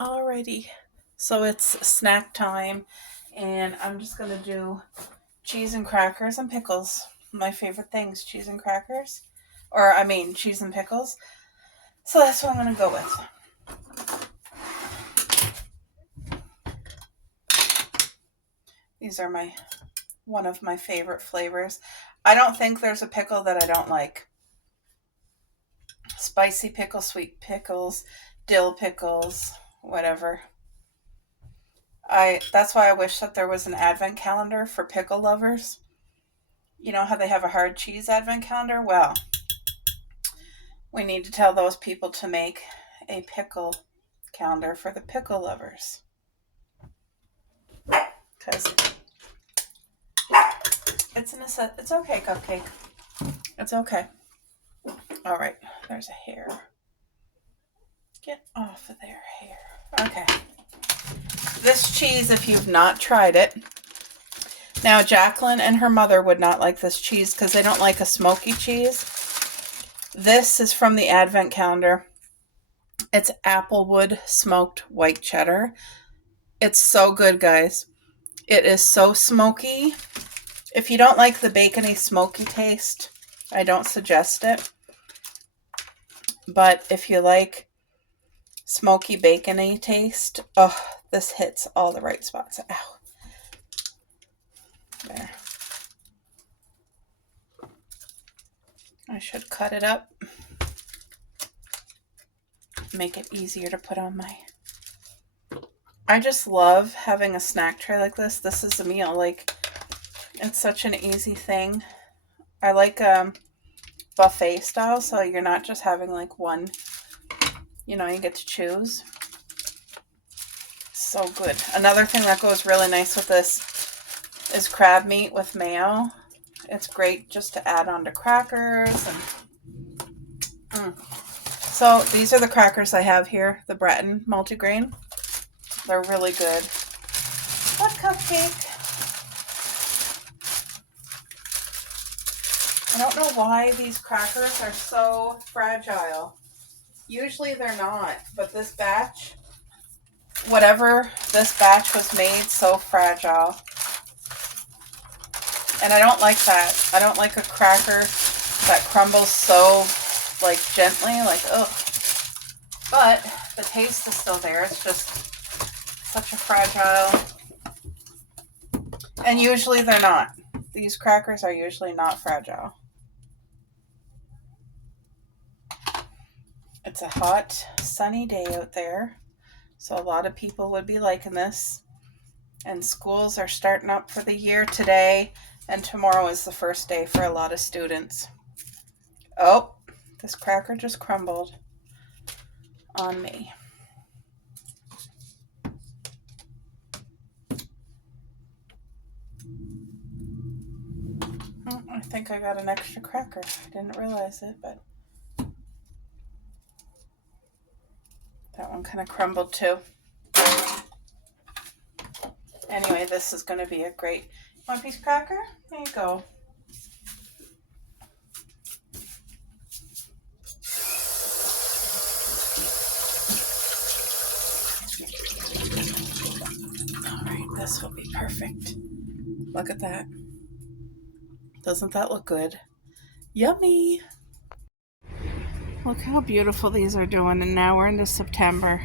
Alrighty, so it's snack time, and I'm just gonna do cheese and crackers and pickles. My favorite things, cheese and crackers, or I mean cheese and pickles. So that's what I'm gonna go with. These are one of my favorite flavors. I don't think there's a pickle that I don't like. Spicy pickles, sweet pickles, dill pickles, whatever. That's why I wish that there was an advent calendar for pickle lovers. You know how they have a hard cheese advent calendar? Well, we need to tell those people to make a pickle calendar for the pickle lovers. Because it's okay, Cupcake. It's okay. All right, there's a hair. Get off of there, hair. Okay. This cheese, if you've not tried it, now Jacqueline and her mother would not like this cheese because they don't like a smoky cheese. This is from the advent calendar. It's Applewood smoked white cheddar. It's so good, guys. It is so smoky. If you don't like the bacony smoky taste, I don't suggest it. But if you like smoky bacony taste, oh, this hits all the right spots. Ow. There. I should cut it up. Make it easier to put on my... I just love having a snack tray like this. This is a meal. Like, it's such an easy thing. I like buffet style, so you're not just having like one. You know, you get to choose. So good. Another thing that goes really nice with this is crab meat with mayo. It's great just to add on to crackers. And So these are the crackers I have here, the Breton multigrain. They're really good. What, Cupcake? I don't know why these crackers are so fragile. Usually they're not, but this batch, whatever this batch was made, so fragile. And I don't like that. I don't like a cracker that crumbles so, like, gently, like, ugh. But the taste is still there. It's just such a fragile. And usually they're not. These crackers are usually not fragile. It's a hot, sunny day out there. So a lot of people would be liking this. And schools are starting up for the year today. And tomorrow is the first day for a lot of students. Oh, this cracker just crumbled on me. Oh, I think I got an extra cracker. I didn't realize it, but that one kind of crumbled too. Anyway, this is going to be a great... One piece cracker? There you go. Alright, this will be perfect. Look at that. Doesn't that look good? Yummy! Look how beautiful these are doing, and now we're into September.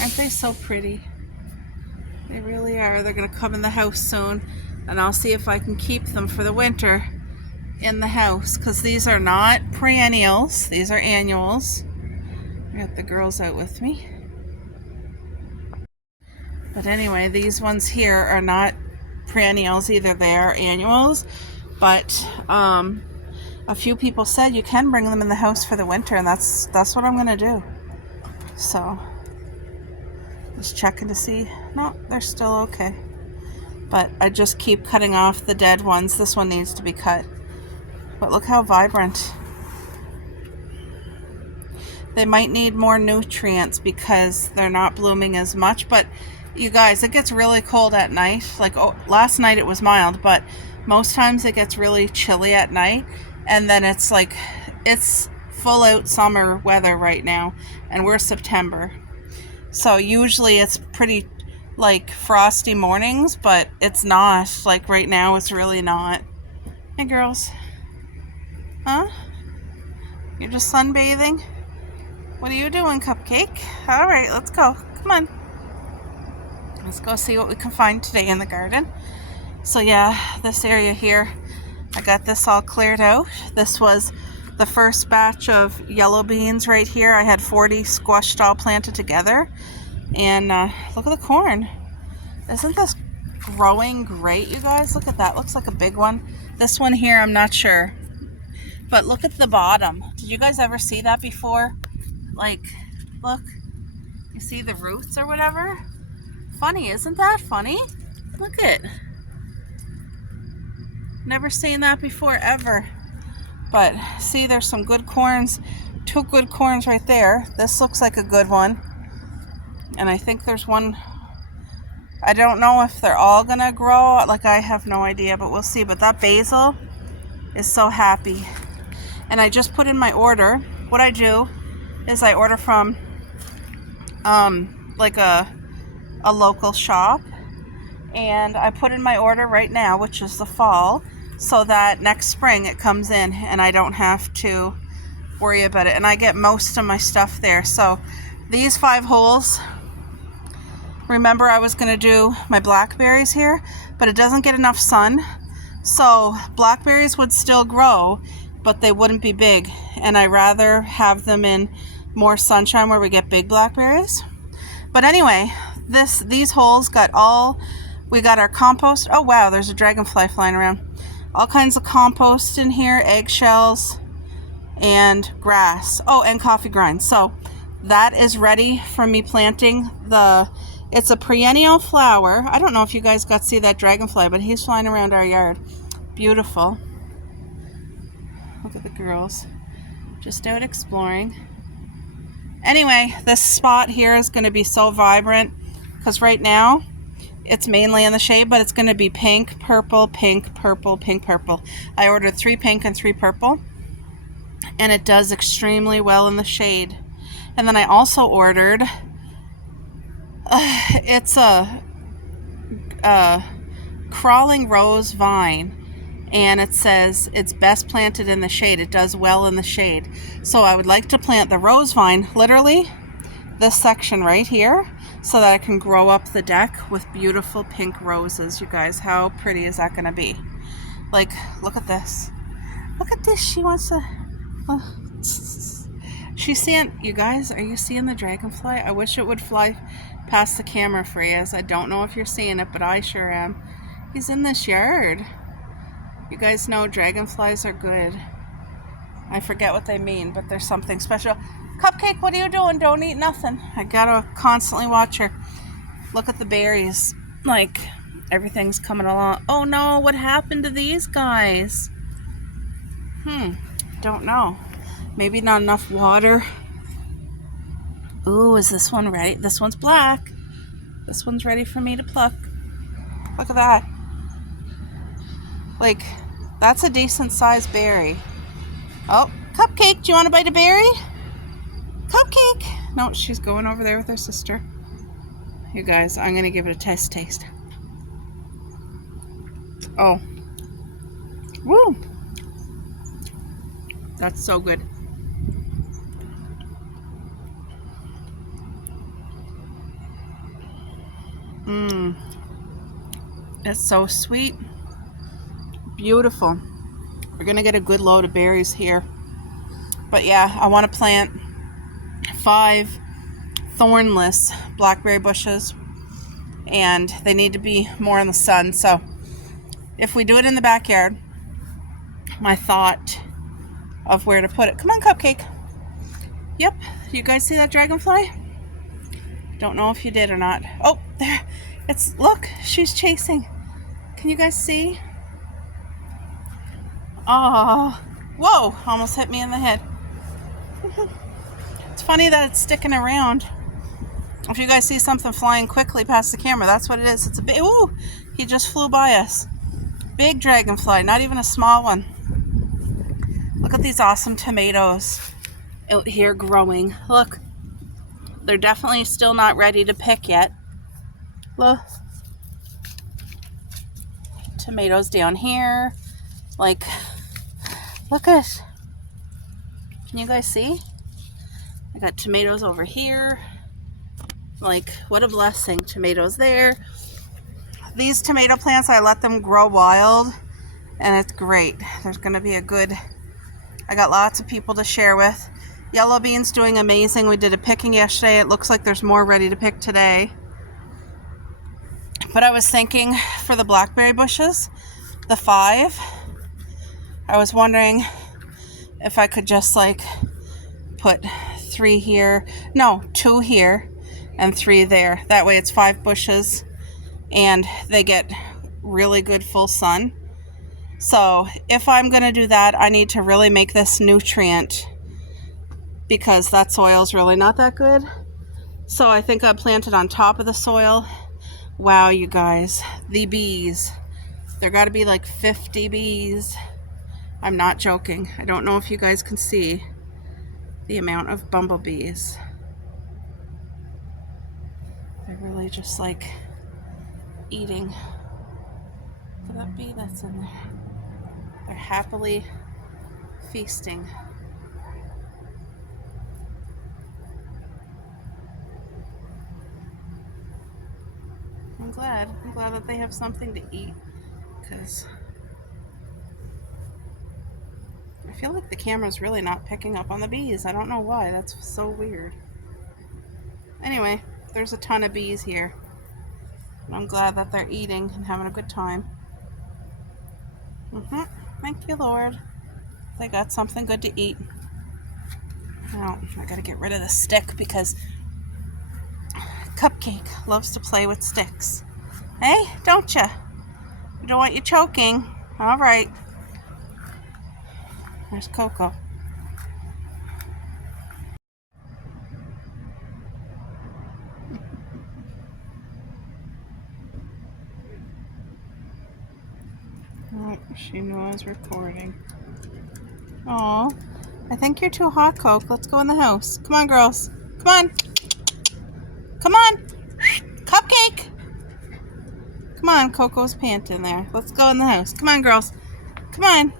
Aren't they so pretty? They really are. They're going to come in the house soon, and I'll see if I can keep them for the winter in the house, because these are not perennials. These are annuals. I got the girls out with me. But anyway, these ones here are not perennials either. They are annuals, but a few people said you can bring them in the house for the winter, and that's what I'm going to do. So... just checking to see. No, they're still okay. But I just keep cutting off the dead ones. This one needs to be cut. But look how vibrant. They might need more nutrients because they're not blooming as much. But you guys, it gets really cold at night. Like last night it was mild, but most times it gets really chilly at night. And then it's like, it's full out summer weather right now. And we're September. So usually it's pretty like frosty mornings, but it's not. Like right now it's really not. Hey girls. Huh? You're just sunbathing? What are you doing, Cupcake? Alright, let's go. Come on. Let's go see what we can find today in the garden. So yeah, this area here, I got this all cleared out. This was the first batch of yellow beans right here. I had 40 squashed all planted together. And look at the corn. Isn't this growing great, you guys? Look at that. Looks like a big one. This one here, I'm not sure. But look at the bottom. Did you guys ever see that before? Like, look. You see the roots or whatever? Funny, isn't that funny? Look at it. Never seen that before, ever. But, see, there's some good corns. 2 good corns right there. This looks like a good one. And I think there's one. I don't know if they're all going to grow. Like, I have no idea, but we'll see. But that basil is so happy. And I just put in my order. What I do is I order from like a local shop. And I put in my order right now, which is the fall, so that next spring it comes in and I don't have to worry about it. And I get most of my stuff there. So these 5 holes, remember I was going to do my blackberries here, but it doesn't get enough sun. So blackberries would still grow, but they wouldn't be big. And I rather have them in more sunshine where we get big blackberries. But anyway, these holes got all, we got our compost. Oh wow, there's a dragonfly flying around. All kinds of compost in here, eggshells and grass. Oh, and coffee grinds. So that is ready for me planting it's a perennial flower. I don't know if you guys got to see that dragonfly, but he's flying around our yard. Beautiful. Look at the girls. Just out exploring. Anyway, this spot here is going to be so vibrant because right now it's mainly in the shade, but it's going to be pink, purple, pink, purple, pink, purple. I ordered 3 pink and 3 purple, and it does extremely well in the shade. And then I also ordered, it's a crawling rose vine. And it says it's best planted in the shade. It does well in the shade. So I would like to plant the rose vine, literally this section right here, so that I can grow up the deck with beautiful pink roses. You guys, how pretty is that going to be? Like, look at this. Look at this. She wants to... she's seeing... You guys, are you seeing the dragonfly? I wish it would fly past the camera for you. I don't know if you're seeing it, but I sure am. He's in this yard. You guys know dragonflies are good. I forget what they mean, but there's something special. Cupcake, what are you doing? Don't eat nothing. I gotta constantly watch her. Look at the berries. Like, everything's coming along. Oh no, what happened to these guys? Don't know. Maybe not enough water. Ooh, is this one ready? This one's black. This one's ready for me to pluck. Look at that. Like, that's a decent sized berry. Oh, Cupcake, do you want to bite a berry? Cupcake! No, she's going over there with her sister. You guys, I'm going to give it a taste. Oh. Woo! That's so good. It's so sweet. Beautiful. We're gonna get a good load of berries here. But yeah, I want to plant 5 thornless blackberry bushes, and they need to be more in the sun. So if we do it in the backyard, my thought of where to put it. Come on, Cupcake. Yep, you guys see that dragonfly? Don't know if you did or not. Oh, there. Look, she's chasing. Can you guys see? Oh, whoa, almost hit me in the head. It's funny that it's sticking around. If you guys see something flying quickly past the camera, that's what it is. It's a big, ooh, he just flew by us. Big dragonfly, not even a small one. Look at these awesome tomatoes out here growing. Look, They're definitely still not ready to pick yet. Look, tomatoes down here. Like, look at, can you guys see? I got tomatoes over here. Like, what a blessing. Tomatoes there. These tomato plants, I let them grow wild, and it's great. There's going to be a good, I got lots of people to share with. Yellow beans doing amazing. We did a picking yesterday. It looks like there's more ready to pick today. But I was thinking for the blackberry bushes, the 5, I was wondering if I could just like put 3 here, no, 2 here and 3 there. That way it's 5 bushes and they get really good full sun. So if I'm going to do that, I need to really make this nutrient because that soil is really not that good. So I think I planted on top of the soil. Wow, you guys, the bees. There got to be like 50 bees. I'm not joking. I don't know if you guys can see the amount of bumblebees. They're really just like eating for that bee that's in there. They're happily feasting. I'm glad that they have something to eat because I feel like the camera's really not picking up on the bees. I don't know why. That's so weird. Anyway, there's a ton of bees here. And I'm glad that they're eating and having a good time. Thank you, Lord. They got something good to eat. Now, I gotta get rid of the stick because Cupcake loves to play with sticks. Hey, don't you? We don't want you choking. All right. There's Coco. Oh, she knew I was recording. Oh, I think you're too hot, Coke. Let's go in the house. Come on, girls. Come on. Come on. Cupcake. Come on, Coco's panting there. Let's go in the house. Come on, girls. Come on.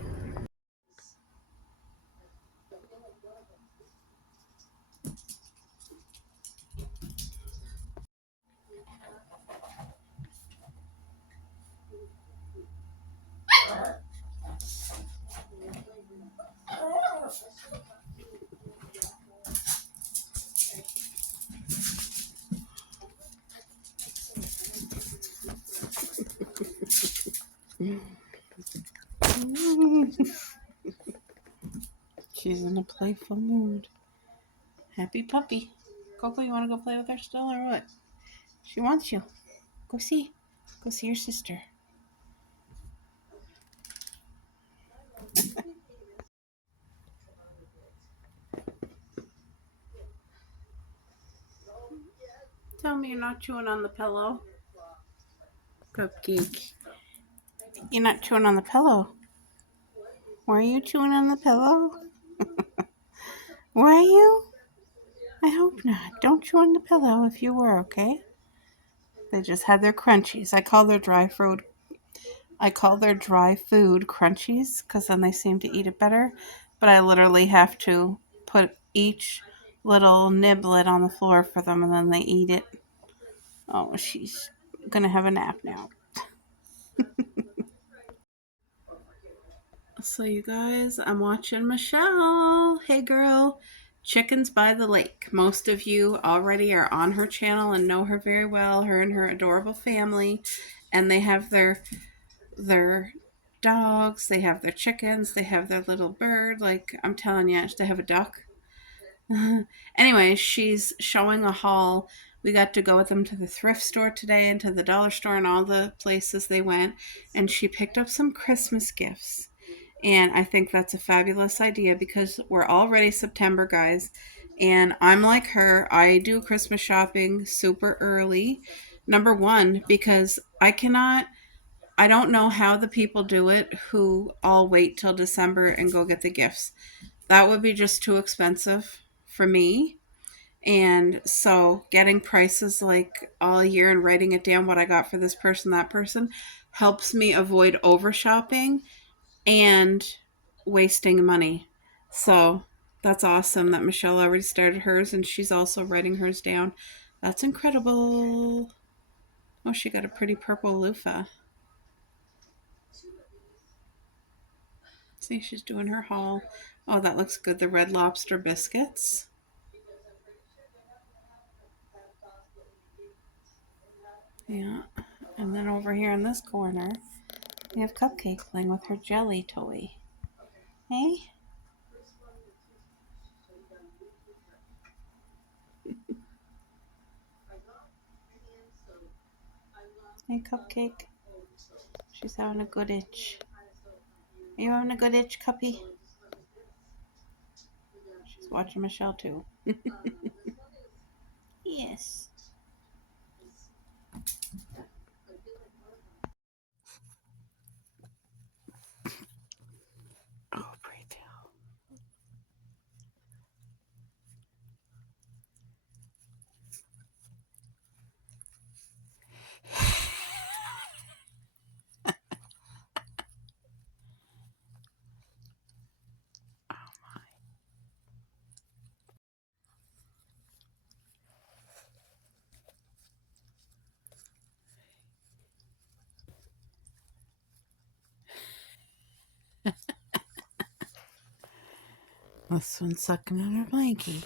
She's in a playful mood. Happy puppy. Coco, you want to go play with her still or what? She wants you. Go see. Go see your sister. Tell me you're not chewing on the pillow. Cupcake. You're not chewing on the pillow. Were you chewing on the pillow? Were you? I hope not. Don't chew on the pillow if you were, okay? They just had their crunchies. I call their dry food crunchies because then they seem to eat it better. But I literally have to put each little niblet on the floor for them and then they eat it. Oh, she's gonna have a nap now. So you guys, I'm watching Michelle. Hey girl. Chickens by the Lake. Most of you already are on her channel and know her very well, her and her adorable family. And they have their dogs, they have their chickens, they have their little bird. Like, I'm telling you, they have a duck. Anyway, she's showing a haul. We got to go with them to the thrift store today and to the dollar store and all the places they went. And she picked up some Christmas gifts. And I think that's a fabulous idea because we're already September, guys. And I'm like her. I do Christmas shopping super early. Number one, because I don't know how the people do it who all wait till December and go get the gifts. That would be just too expensive for me. And so getting prices like all year and writing it down what I got for this person, that person, helps me avoid over shopping and wasting money. So that's awesome that Michelle already started hers and she's also writing hers down. That's incredible. Oh, she got a pretty purple loofah. See, she's doing her haul. Oh, that looks good. The Red Lobster biscuits. Yeah. And then over here in this corner, we have Cupcake playing with her jelly toy. Hey? Hey, Cupcake. She's having a good itch. Are you having a good itch, Cuppy? She's watching Michelle too. Yes. Oh, pretty tail. This one's sucking on her blankie.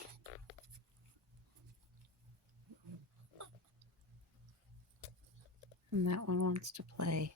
And that one wants to play.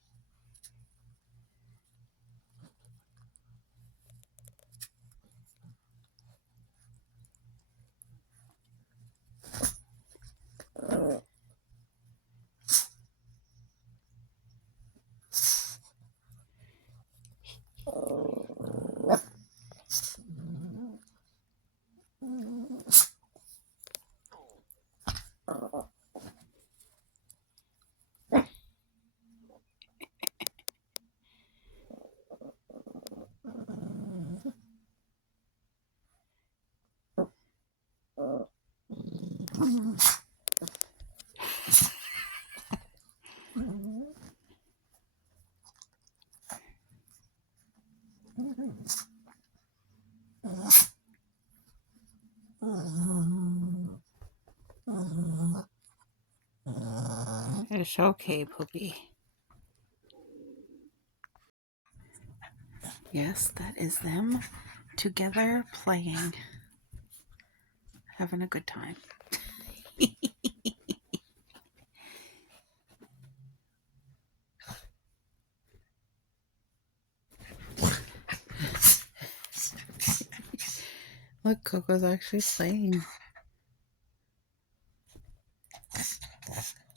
It's okay, Poopy. Yes, that is them together playing. Having a good time. Look, Coco's actually playing.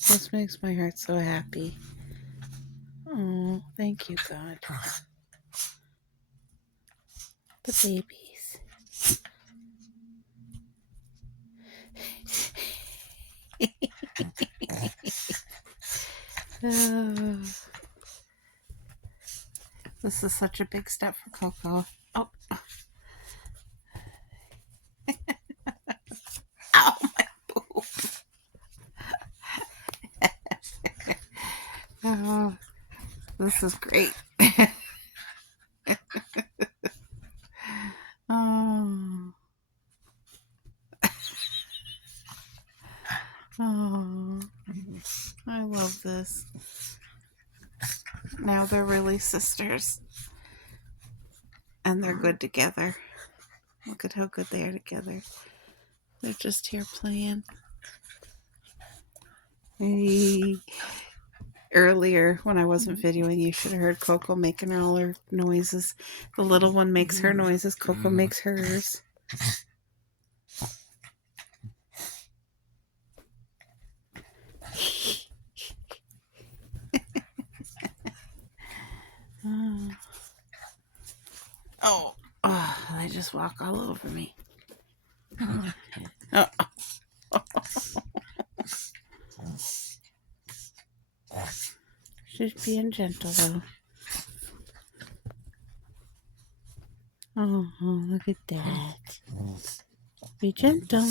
This makes my heart so happy. Oh, thank you, God. The babies. Oh, this is such a big step for Coco. Oh. Ow, my poop. Oh, this is great. Oh. Oh. I love this. Now they're really sisters. And they're good together. Look at how good they are together. They're just here playing. Hey. Earlier, when I wasn't videoing, you should have heard Coco making all her noises. The little one makes her noises. Coco makes hers. Oh, they just walk all over me. Oh. She's being gentle, though. Oh, look at that. Be gentle.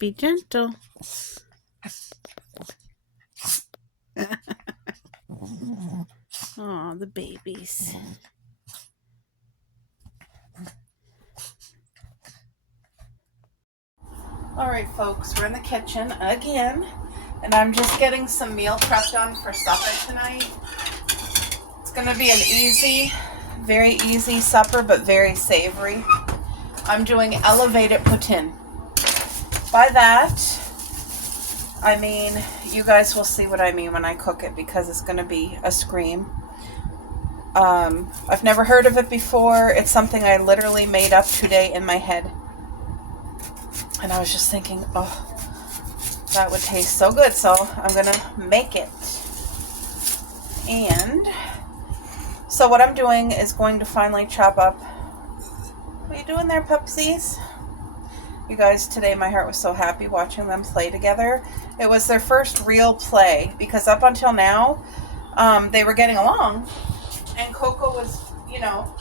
Be gentle. Oh, the babies. Alright folks, we're in the kitchen again, and I'm just getting some meal prep done for supper tonight. It's going to be an easy, very easy supper, but very savory. I'm doing elevated poutine. By that, I mean, you guys will see what I mean when I cook it, because it's going to be a scream. I've never heard of it before. It's something I literally made up today in my head. And I was just thinking, oh, that would taste so good. So I'm going to make it. And so what I'm doing is going to finally chop up. What are you doing there, pupsies? You guys, today my heart was so happy watching them play together. It was their first real play, because up until now, they were getting along. And Coco was, you know,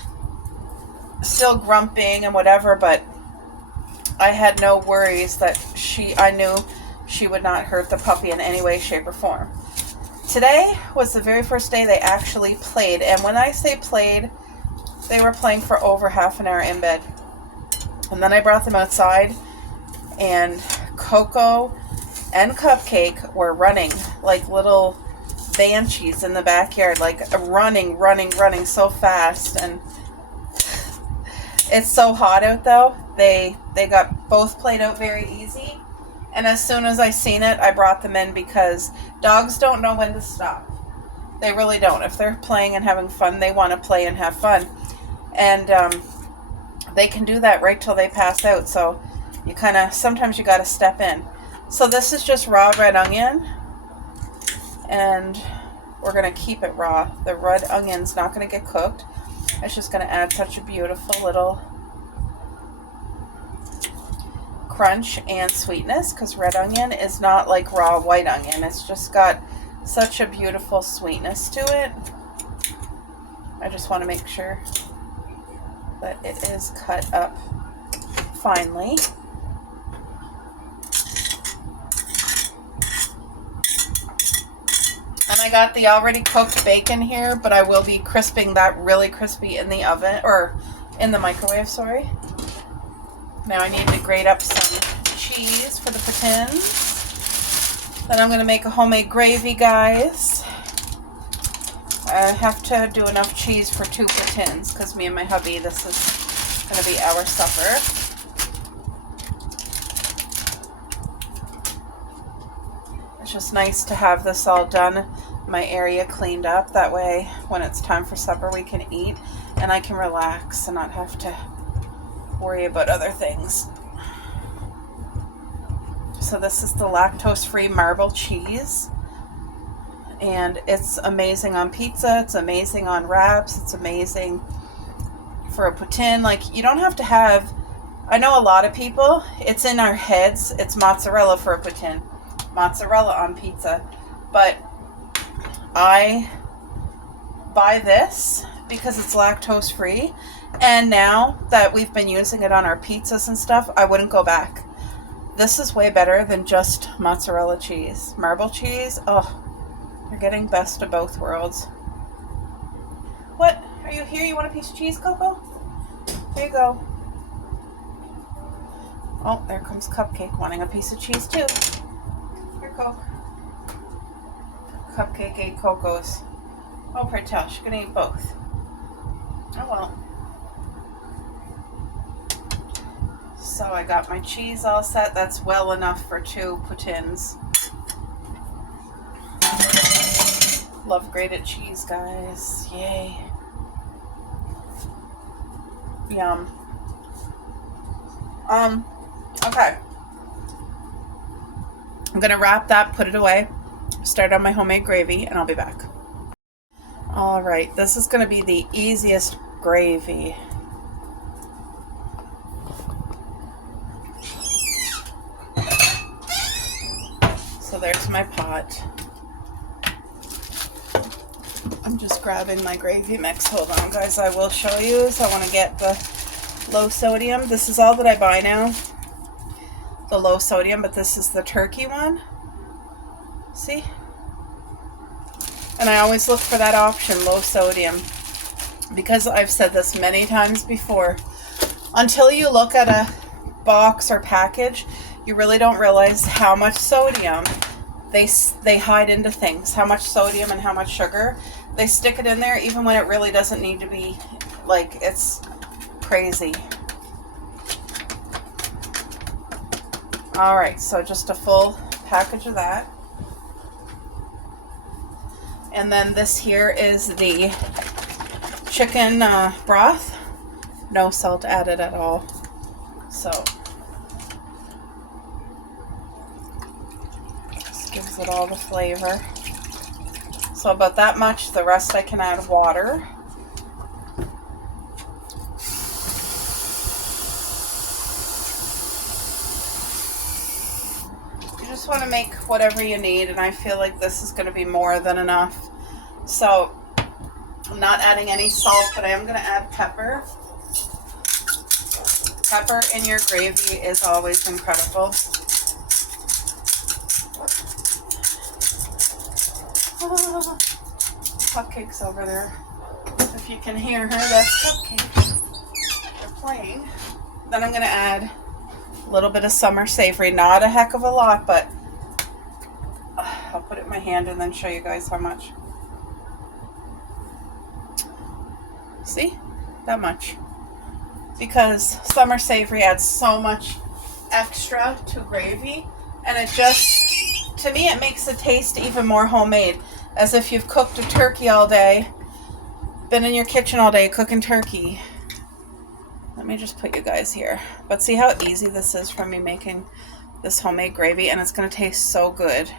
still grumping and whatever, but I had no worries that I knew she would not hurt the puppy in any way, shape, or form. Today was the very first day they actually played. And when I say played, they were playing for over half an hour in bed. And then I brought them outside, and Coco and Cupcake were running like little banshees in the backyard, like running so fast. And it's so hot out though. They got both played out very easy, and as soon as I seen it, I brought them in, because dogs don't know when to stop. They really don't. If they're playing and having fun, they want to play and have fun, and they can do that right till they pass out. So you kind of, sometimes you got to step in. So this is just raw red onion, and we're going to keep it raw. The red onion's not going to get cooked. It's just going to add such a beautiful little crunch and sweetness, because red onion is not like raw white onion. It's just got such a beautiful sweetness to it. I just want to make sure that it is cut up finely. And I got the already cooked bacon here, but I will be crisping that really crispy in the oven, or in the microwave, sorry. Now I need to grate up some cheese for the poutines. Then I'm going to make a homemade gravy, guys. I have to do enough cheese for 2 poutines, because me and my hubby, this is going to be our supper. It's just nice to have this all done, my area cleaned up. That way, when it's time for supper, we can eat, and I can relax and not have to worry about other things. So this is the lactose-free marble cheese, and it's amazing on pizza, it's amazing on wraps, it's amazing for a poutine. Like, you don't have to have, I know a lot of people, it's in our heads, it's mozzarella for a poutine, mozzarella on pizza, but I buy this because it's lactose free, and now that we've been using it on our pizzas and stuff, I wouldn't go back. This is way better than just mozzarella cheese. Marble cheese, oh, you're getting best of both worlds. What? Are you here? You want a piece of cheese, Coco? Here you go. Oh, there comes Cupcake wanting a piece of cheese too. Here, Coke. Cupcake ate Coco's. Oh, pray tell, she's gonna eat both. Oh well. So I got my cheese all set. That's well enough for 2 poutines. Love grated cheese, guys. Yay. Yum. Okay. I'm gonna wrap that, put it away, start on my homemade gravy, and I'll be back. Alright, this is gonna be the easiest gravy. So there's my pot. I'm just grabbing my gravy mix. Hold on, guys. I will show you. So I want to get the low sodium. This is all that I buy now. the low sodium, but this is the turkey one. See? And I always look for that option, low sodium, because I've said this many times before. Until you look at a box or package, you really don't realize how much sodium they hide into things, how much sodium and how much sugar. They stick it in there even when it really doesn't need to be. Like, it's crazy. All right, so just a full package of that. And then this here is the chicken broth. No salt added at all. So just gives it all the flavor. So about that much. The rest I can add water. You just want to make whatever you need, and I feel like this is going to be more than enough. So I'm not adding any salt, but I am going to add pepper. Pepper in your gravy is always incredible. Cupcake's over there. If you can hear her, that's Cupcake. They're playing. Then I'm going to add a little bit of summer savory. Not a heck of a lot, but I'll put it in my hand and then show you guys how much. See? That much. Because summer savory adds so much extra to gravy, and it just, to me, it makes the taste even more homemade, as if you've cooked a turkey all day, been in your kitchen all day cooking turkey. Let me just put you guys here. But see how easy this is for me making this homemade gravy, and it's going to taste so good.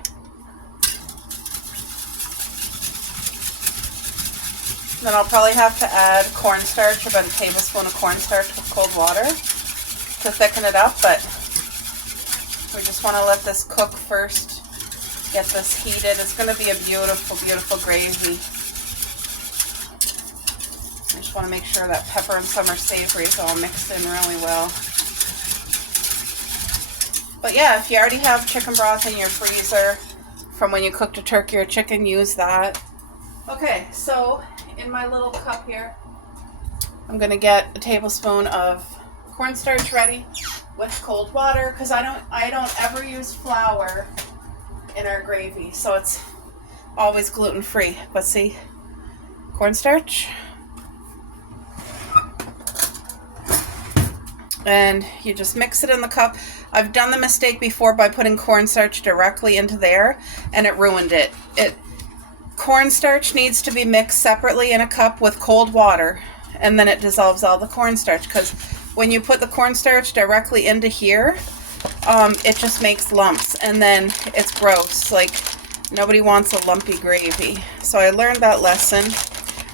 Then I'll probably have to add cornstarch, about a tablespoon of cornstarch with cold water to thicken it up, but we just want to let this cook first, get this heated. It's going to be a beautiful, beautiful gravy. I just want to make sure that pepper and summer savory is all mixed in really well. But yeah, if you already have chicken broth in your freezer from when you cooked a turkey or chicken, use that. Okay, so in my little cup here, I'm going to get a tablespoon of cornstarch ready with cold water, because I don't ever use flour in our gravy, so it's always gluten-free. But see, cornstarch, and you just mix it in the cup. I've done the mistake before by putting cornstarch directly into there, and it ruined it. Cornstarch needs to be mixed separately in a cup with cold water, and then it dissolves all the cornstarch, because when you put the cornstarch directly into here, it just makes lumps, and then it's gross. Like, nobody wants a lumpy gravy. So I learned that lesson.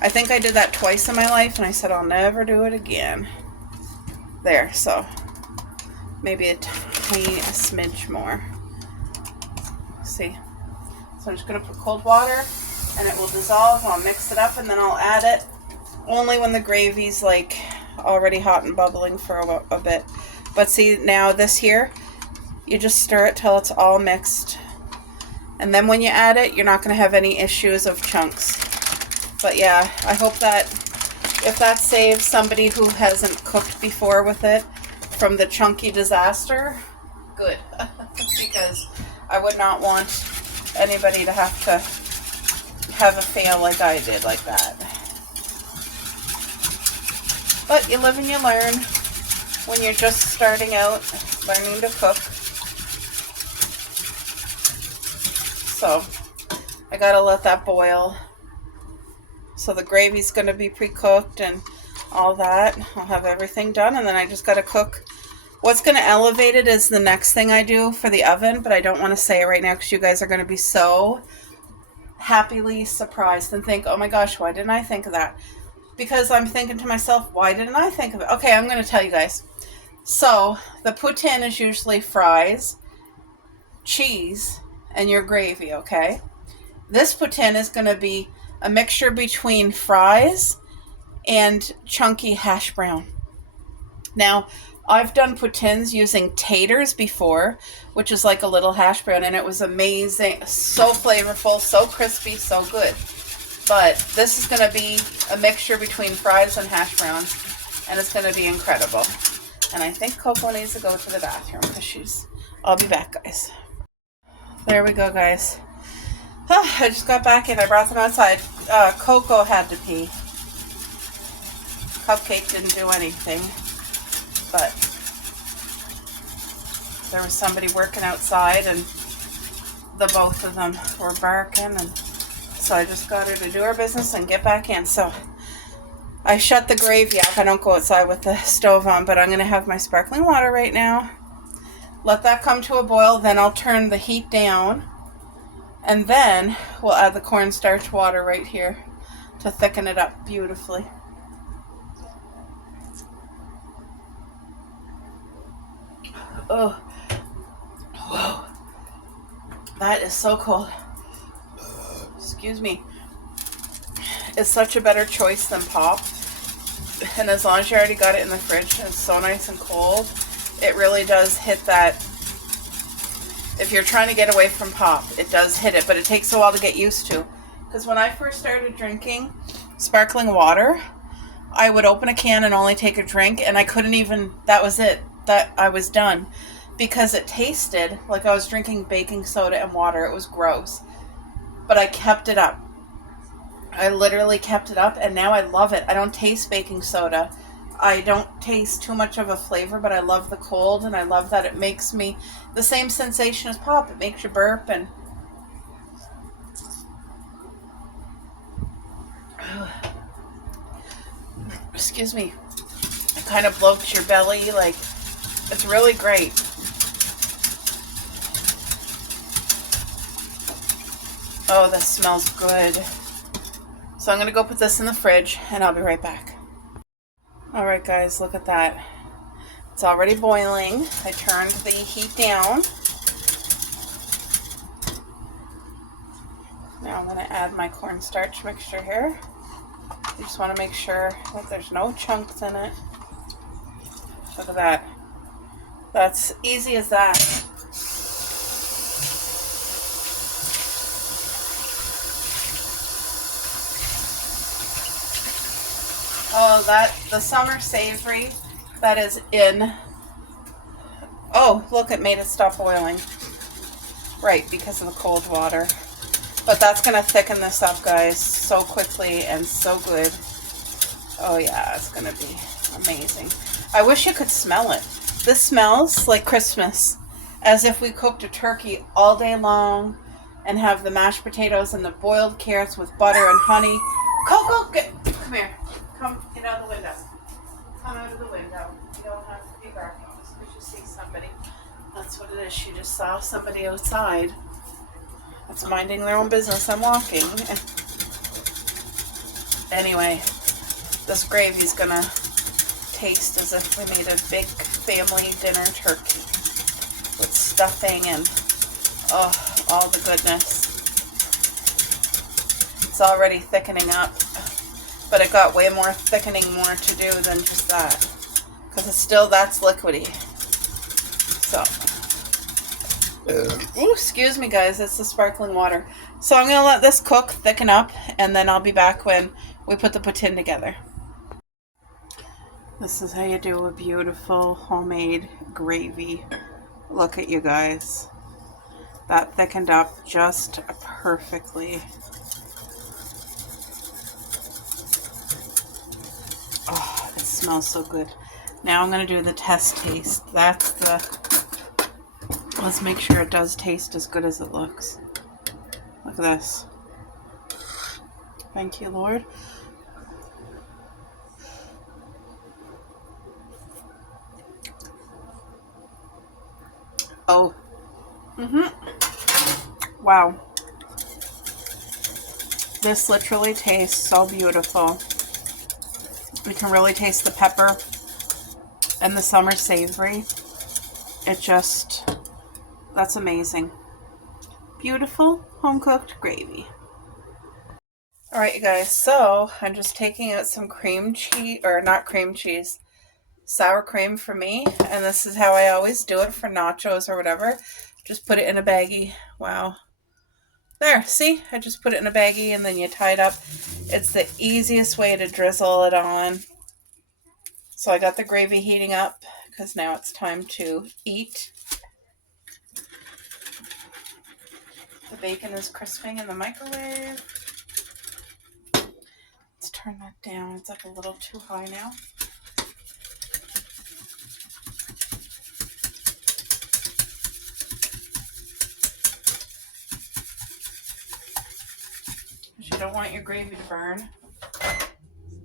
I think I did that twice in my life, and I said I'll never do it again. There, so maybe a tiny smidge more. See? So I'm just going to put cold water, and it will dissolve. I'll mix it up, and then I'll add it only when the gravy's like already hot and bubbling for a bit. But see, now this here, you just stir it till it's all mixed, and then when you add it, you're not going to have any issues of chunks. But yeah, I hope that if that saves somebody who hasn't cooked before with it from the chunky disaster, good. Because I would not want anybody to have a fail like I did like that. But you live and you learn when you're just starting out learning to cook. So I gotta let that boil. So the gravy's gonna be pre-cooked and all that. I'll have everything done, and then I just gotta cook. What's gonna elevate it is the next thing I do for the oven, but I don't want to say it right now because you guys are gonna be so happily surprised and think, oh my gosh, why didn't I think of that? Because I'm thinking to myself, why didn't I think of it? Okay, I'm going to tell you guys. So the poutine is usually fries, cheese, and your gravy, okay? This poutine is going to be a mixture between fries and chunky hash brown. Now, I've done poutines using taters before, which is like a little hash brown, and it was amazing. So flavorful, so crispy, so good. But this is going to be a mixture between fries and hash browns, and it's going to be incredible. And I think Coco needs to go to the bathroom because I'll be back, guys. There we go, guys. I just got back in. I brought them outside. Coco had to pee. Cupcake didn't do anything, but there was somebody working outside, and the both of them were barking, and so I just got her to do her business and get back in. So I shut the gravy off. I don't go outside with the stove on, but I'm going to have my sparkling water right now. Let that come to a boil, then I'll turn the heat down, and then we'll add the cornstarch water right here to thicken it up beautifully. Oh, whoa, that is so cold. Excuse me. It's such a better choice than pop, and as long as you already got it in the fridge, it's so nice and cold. It really does hit that. If you're trying to get away from pop, it does hit it, but it takes a while to get used to. Because when I first started drinking sparkling water, I would open a can and only take a drink, and I couldn't even, that was it. That I was done, because it tasted like I was drinking baking soda and water. It was gross, but I kept it up. I literally kept it up, and now I love it. I don't taste baking soda. I don't taste too much of a flavor, but I love the cold, and I love that it makes me the same sensation as pop. It makes you burp, and excuse me, it kind of bloats your belly. Like, it's really great. Oh, this smells good. So I'm going to go put this in the fridge, and I'll be right back. Alright guys, look at that. It's already boiling. I turned the heat down. Now I'm going to add my cornstarch mixture here. You just want to make sure that there's no chunks in it. Look at that. That's easy as that. Oh, the summer savory that is in. Oh, look, it made it stop boiling. Right, because of the cold water. But that's going to thicken this up, guys, so quickly and so good. Oh yeah, it's going to be amazing. I wish you could smell it. This smells like Christmas, as if we cooked a turkey all day long and have the mashed potatoes and the boiled carrots with butter and honey. Coco, come here. Come, get out of the window. Come out of the window. You don't have to be barking just because you see somebody. That's what it is. She just saw somebody outside. That's minding their own business. I'm walking. Anyway, this gravy's gonna taste as if we made a big family dinner turkey with stuffing and all the goodness. It's already thickening up, but it got way more thickening more to do than just that, because it's still, that's liquidy. So, ooh, excuse me guys, it's the sparkling water. So I'm going to let this cook, thicken up, and then I'll be back when we put the poutine together. This is how you do a beautiful homemade gravy. Look at you guys. That thickened up just perfectly. Oh, it smells so good. Now I'm going to do the test taste. That's the... Let's make sure it does taste as good as it looks. Look at this. Thank you, Lord. Oh. Wow. This literally tastes so beautiful. You can really taste the pepper and the summer savory. It just, that's amazing. Beautiful home-cooked gravy. Alright, you guys, so I'm just taking out some cream cheese, or not cream cheese, sour cream for me, and this is how I always do it for nachos or whatever. Just put it in a baggie. Wow. There, see? I just put it in a baggie and then you tie it up. It's the easiest way to drizzle it on. So I got the gravy heating up because now it's time to eat. The bacon is crisping in the microwave. Let's turn that down. It's up a little too high now. You don't want your gravy to burn.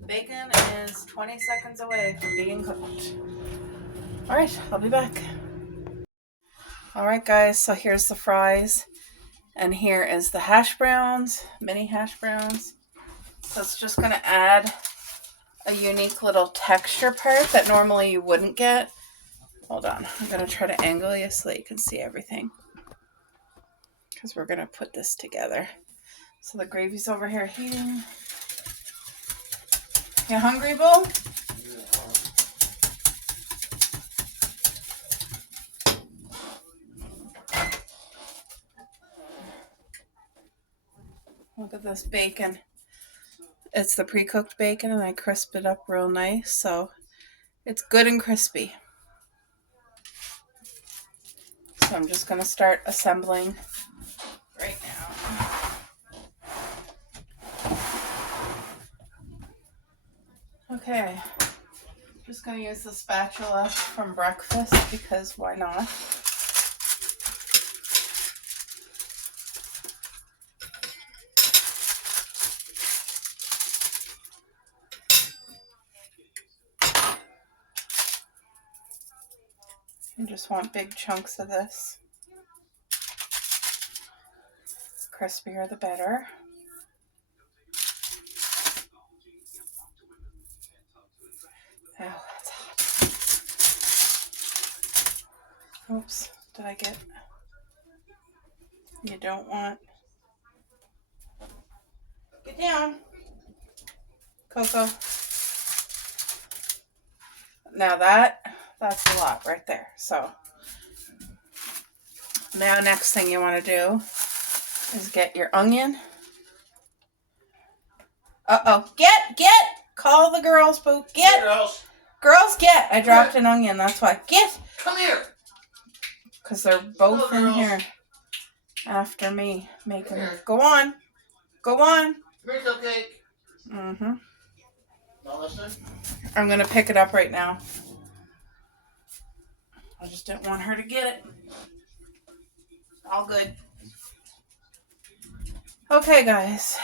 The bacon is 20 seconds away from being cooked. All right, I'll be back. All right, guys, so here's the fries. And here is the hash browns, mini hash browns. So it's just going to add a unique little texture part that normally you wouldn't get. Hold on, I'm going to try to angle you so that you can see everything. Because we're going to put this together. So the gravy's over here heating. You hungry, Bo? Look at this bacon. It's the pre-cooked bacon and I crisped it up real nice. So it's good and crispy. So I'm just going to start assembling right now. Okay. Just going to use the spatula from breakfast because why not? You just want big chunks of this. Crispier the better. Oh, that's hot. Oops, did I get... You don't want... Get down, Coco. Now that's a lot right there. So now next thing you want to do is get your onion. Get! Call the girls, Boo. Get! Girls, get! I dropped an onion, that's why. Get! Come here! Because they're both in here after me making it. Go on. Here's the cake. Mm-hmm. Not listening? I'm going to pick it up right now. I just didn't want her to get it. All good. Okay, guys.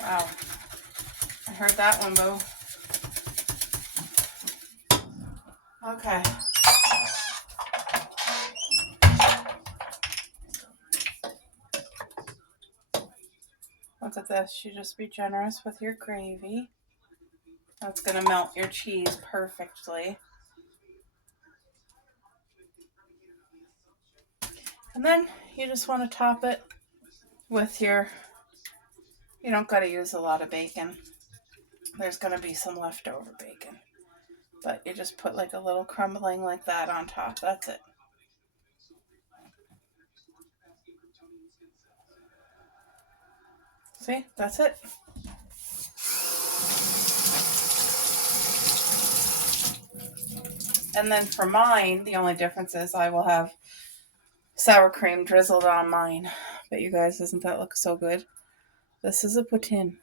Wow. I heard that one, Boo. Okay. Look at this. You just be generous with your gravy. That's going to melt your cheese perfectly. And then you just want to top it with your... You don't got to use a lot of bacon. There's going to be some leftover bacon. But you just put like a little crumbling like that on top. That's it. See? That's it. And then for mine, the only difference is I will have sour cream drizzled on mine. But you guys, doesn't that look so good? This is a poutine.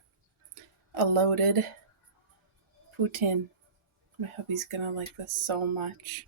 A loaded poutine. My hubby's gonna like this so much.